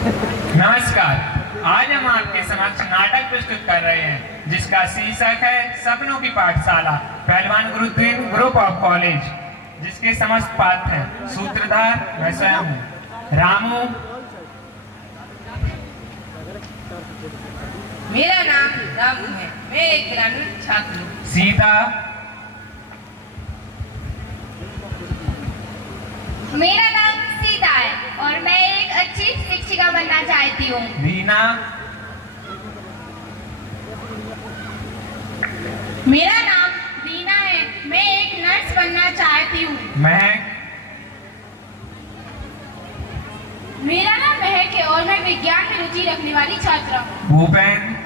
नमस्कार। आज हम आपके समक्ष नाटक प्रस्तुत कर रहे हैं जिसका शीर्षक है सपनों की पाठशाला, पहलवान गुरुद्वीन ग्रुप ऑफ कॉलेज, जिसके समस्त पात्र हैं। सूत्रधार मैं स्वयं हूँ, रामू। मेरा नाम रामू है, मैं एक ग्रामीण छात्र हूँ। सीता। मेरा नाम सीता है और मैं एक अच्छी शिक्षिका बनना चाहती हूँ। रीना। मेरा नाम रीना है, मैं एक नर्स बनना चाहती हूँ। महक। मेरा नाम महक है और मैं विज्ञान में रुचि रखने वाली छात्रा हूँ। भूपेन।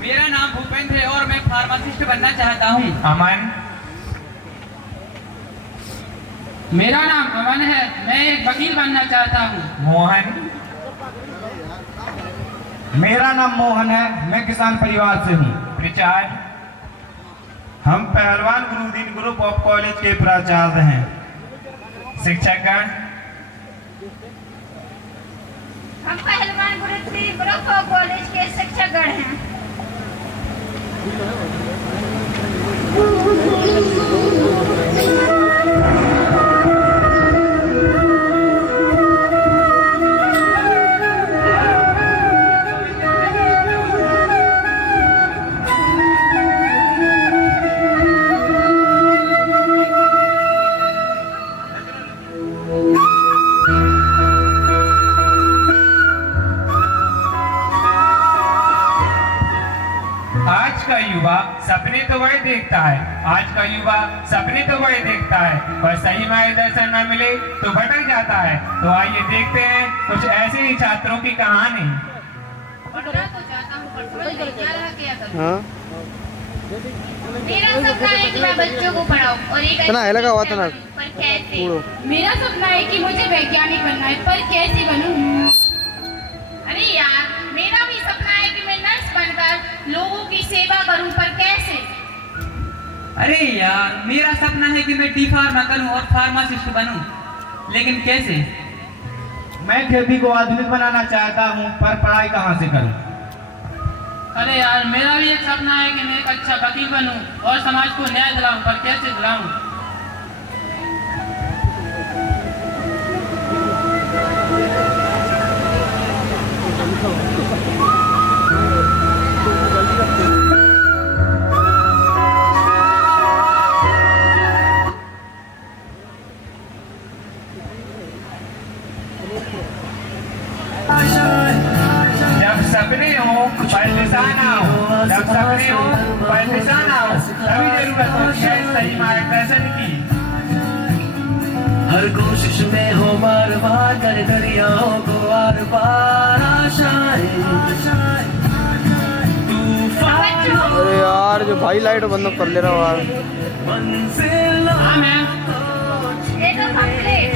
मेरा नाम भूपेंद्र है और मैं फार्मासिस्ट बनना चाहता हूँ। अमन। मेरा नाम अमन है, मैं एक वकील बनना चाहता हूँ। मोहन। मेरा नाम मोहन है, मैं किसान परिवार से हूँ। प्रचार। हम पहलवान गुरुद्वीन ग्रुप ऑफ कॉलेज के प्राचार्य हैं। शिक्षकगण। हम पहलवान गुरुद्वीन ग्रुप ऑफ कॉलेज के शिक्षकगण हैं। आज का युवा सपने तो बड़े देखता है, आज का युवा सपने तो बड़े देखता है, पर सही मार्गदर्शन न मिले तो भटक जाता है। तो आइए देखते हैं कुछ ऐसे ही छात्रों की कहानी। पढ़ना तो चाहता हूँ पर समझ नहीं आ रहा क्या करूँ। मेरा सपना है कि मैं बच्चों को पढ़ाऊं और एक तना है लगा हुआ तना पर कैसे? मेरा सपना है कि मुझे वैज्ञानिक बनना है, पर कैसे बनूं? अरे यार, मेरा भी सपना है कि मैं नर्स बनकर लोगों की सेवा करूं, पर कैसे? अरे यार, मेरा सपना है कि मैं डी फार्मा करूँ और फार्मासिस्ट बनूँ, लेकिन कैसे? मैं खेती को आधुनिक बनाना चाहता हूँ, पर पढ़ाई कहाँ से करूँ? अरे यार, मेरा भी एक सपना है कि मैं एक अच्छा वकील बनूँ और समाज को न्याय दिलाऊं, पर कैसे दिलाऊं? जब सपने हो पर निशाना हो, जब सपने हो पर निशाना हो, तभी जरूरत होती है सही मार्गदर्शन की। हर कोशिश में हो बार बार कर दरियाओं को आर पार आशाएं अरे यार जो भाई लाइट बंद कर ले रहा हो यार। मंजिल हाँ मैम। ये तो पम्पलेट।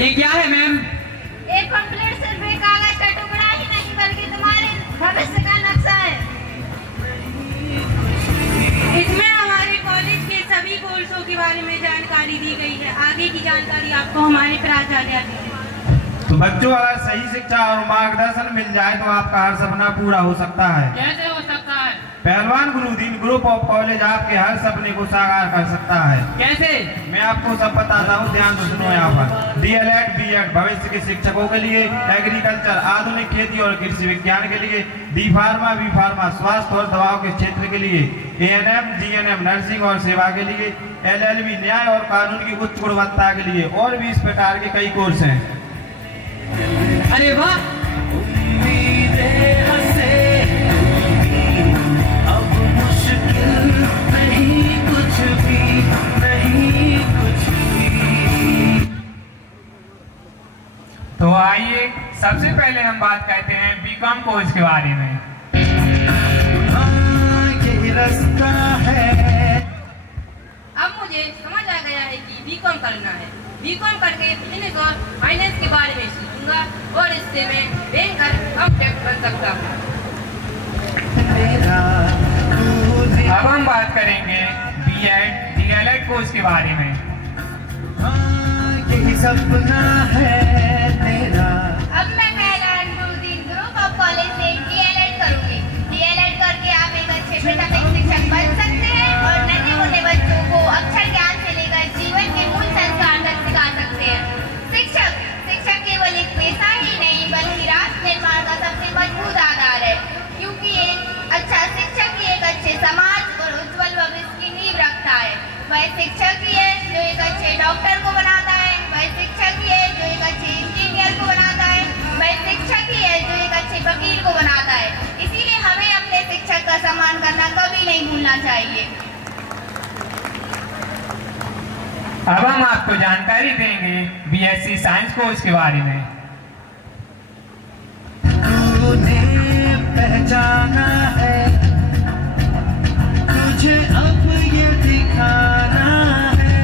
ये क्या है मैम? एक पम्पलेट सिर्फ एक कागज का टुकड़ा ही नहीं बल्कि तुम्हारे भविष्य का नक्शा है। इसमें हमारे कॉलेज के सभी कोर्सों के बारे में जानकारी दी गई है। आगे की जानकारी आपको हमारे प्राचार्य देंगे। तो बच्चों, अगर सही शिक्षा और मार्गदर्शन मिल जाए तो आपका हर सपना पूरा हो सकता है। कैसे हो सकता है? पहलवान गुरुद्वीन ग्रुप ऑफ कॉलेज आपके हर सपने को साकार कर सकता है। कैसे? मैं आपको सब बताता हूँ, ध्यान से सुनो। यहाँ पर DLED, B.Ed भविष्य के शिक्षकों के लिए, एग्रीकल्चर आधुनिक खेती और कृषि विज्ञान के लिए, D फार्मा, B फार्मा स्वास्थ्य और दवाओं के क्षेत्र के लिए, ANM, GNM नर्सिंग और सेवा के लिए, LLB न्याय और कानून की उच्च गुणवत्ता के लिए, और भी इस प्रकार के कई कोर्स हैं। अरे वाह! उम्मीदें हंसेंगी, अब मुश्किल नहीं कुछ भी, नहीं कुछ भी। तो आइए सबसे पहले हम बात करते हैं बीकॉम कोर्स के बारे में। हाँ, यही रास्ता है। अब मुझे समझ आ गया है कि बीकॉम करना है। बीकॉम करके बिजनेस और फाइनेंस के बारे में सीखूंगा और इससे मैं बैंकर अकाउंटेंट बन सकता हूँ। अब हम बात करेंगे B.Ed, DLED कोर्स के बारे में। सपना है तेरा। अब मैं पहलवान गुरुदीन ग्रुप ऑफ कॉलेज से डीएलएड करूंगी। डीएलएड करके आप एक अच्छे प्राथमिक शिक्षक बन सकते हैं और नन्हे मुन्ने बच्चों को अक्षर ज्ञान से लेकर जीवन के मूल संस्कार तक सिखा सकते हैं। शिक्षक केवल एक पेशा ही नहीं बल्कि राष्ट्र निर्माण का सबसे मजबूत आधार है, क्योंकि एक अच्छा शिक्षक ही एक अच्छे समाज और उज्जवल भविष्य की नींव रखता है। वह शिक्षक ही है जो एक अच्छे डॉक्टर को बनाता है, वह शिक्षक ही है जो एक अच्छे इंजीनियर को बनाता है, वह शिक्षक ही है जो एक अच्छे वकील को बनाता है। इसीलिए हमें अपने शिक्षक का सम्मान करना कभी नहीं भूलना चाहिए। अब हम आपको जानकारी देंगे बीएससी साइंस कोर्स के बारे में। तूने पहचाना है, तुझे अब ये दिखाना है।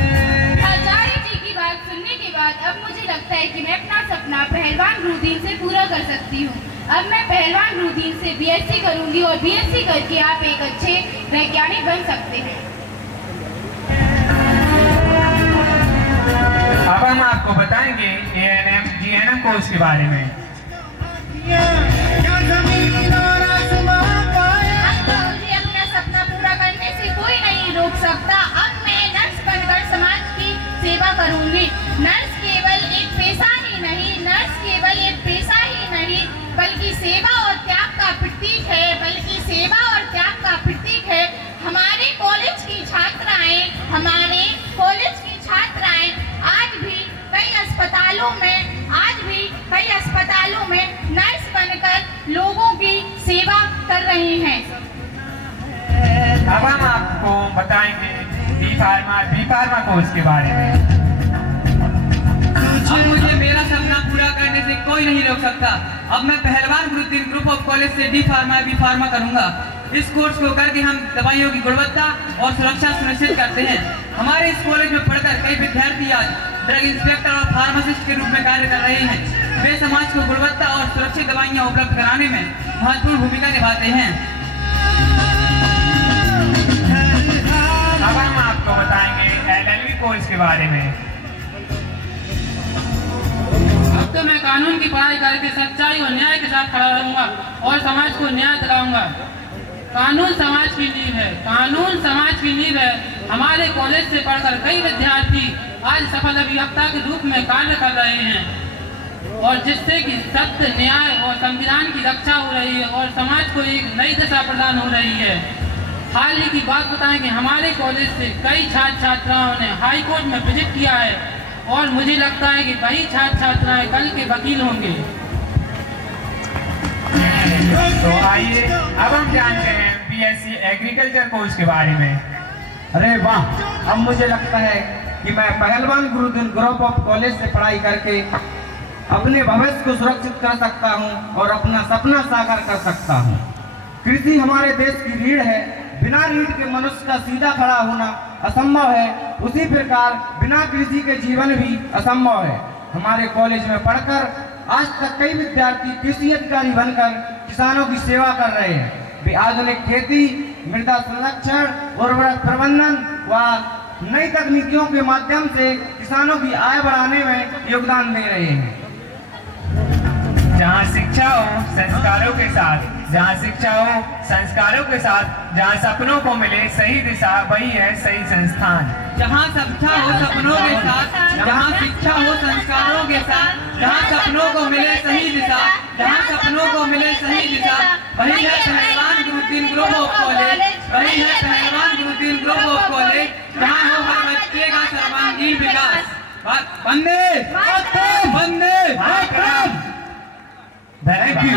आचार्य जी की बात सुनने के बाद अब मुझे लगता है कि मैं अपना सपना पहलवान गुरुदीन से पूरा कर सकती हूँ। अब मैं पहलवान गुरुदीन से बीएससी करूंगी और बीएससी करके आप एक अच्छे वैज्ञानिक बन सकते हैं। अब हम आपको बताएंगे एएनएम जीएनएम कोर्स के बारे में। क्या ज़मीन और आसमां पाया। अब तो मुझे अपना सपना पूरा करने से कोई नहीं रोक सकता। अब मैं नर्स बनकर समाज की सेवा करूंगी। नर्स केवल एक पेशा ही नहीं, नर्स केवल एक पेशा ही नहीं बल्कि सेवा और त्याग का प्रतीक है, बल्कि सेवा और त्याग का प्रतीक है। हमारे कॉलेज की छात्राएं आज भी कई अस्पतालों में नर्स बनकर लोगों की सेवा कर रही हैं। अब हम आपको बताएंगे बी फार्मा कोर्स के बारे में। अब मुझे मेरा सपना पूरा करने से कोई नहीं रोक सकता। अब मैं पहलवान गुरुदीन ग्रुप ऑफ कॉलेज से बी फार्मा करूंगा। इस कोर्स को करके हम दवाइयों की गुणवत्ता और सुरक्षा सुनिश्चित करते हैं। हमारे इस कॉलेज में पढ़कर कई विद्यार्थी आज ड्रग इंस्पेक्टर और फार्मासिस्ट के रूप में कार्य कर रहे हैं। वे समाज को गुणवत्ता और सुरक्षित दवाइयां उपलब्ध कराने में महत्वपूर्ण भूमिका निभाते हैं। अब हम आपको बताएंगे एलएलबी कोर्स के बारे में। अब तो मैं कानून की पढ़ाई करके सच्चाई और न्याय के साथ खड़ा रहूंगा और समाज को न्याय दिलाऊंगा। कानून समाज की नींव है, कानून समाज की नींव है। हमारे कॉलेज से पढ़कर कई विद्यार्थी आज सफल अभियंता के रूप में कार्य कर रहे हैं और जिससे कि सत्य, न्याय और संविधान की रक्षा हो रही है और समाज को एक नई दिशा प्रदान हो रही है। हाल ही की बात बताएं कि हमारे कॉलेज से कई छात्र छात्राओं ने हाई कोर्ट में विजिट किया है और मुझे लगता है कि वही छात्र छात्राएं कल के वकील होंगे। तो आइए अब हम जानते हैं बीएससी एग्रीकल्चर कोर्स के बारे में। अरे वाह, अब मुझे लगता है कि मैं पहलवान गुरुदीन ग्रुप ऑफ कॉलेज से पढ़ाई करके अपने भविष्य को सुरक्षित कर सकता हूं और अपना सपना साकार कर सकता हूं। कृषि हमारे देश की रीढ़ है, बिना रीढ़ के मनुष्य का सीधा खड़ा होना असंभव है। उसी प्रकार बिना कृषि के जीवन भी असंभव है। हमारे कॉलेज में पढ़कर आज तक कई विद्यार्थी कृषि अधिकारी बनकर किसानों की सेवा कर रहे हैं। वे आधुनिक खेती, मृदा संरक्षण, उर्वरक प्रबंधन व नई तकनीकियों के माध्यम से किसानों की आय बढ़ाने में योगदान दे रहे हैं। जहाँ शिक्षा हो संस्कारों के साथ, जहाँ शिक्षा हो संस्कारों के साथ, जहाँ सपनों को मिले सही दिशा, वही है सही संस्थान। जहाँ शिक्षा हो सपनों के साथ, जहाँ शिक्षा हो संस्कारों के साथ, जहाँ सपनों को मिले सही दिशा, जहाँ सपनों को मिले सही दिशा, वही है पहलवान गुरुदीन ग्रुप ऑफ कॉलेज, वही है पहलवान गुरुदीन ग्रुप ऑफ कॉलेज, जहाँ हो हर बच्चे का सर्वांगीण विकास। वंदे वंदे थैंक यू।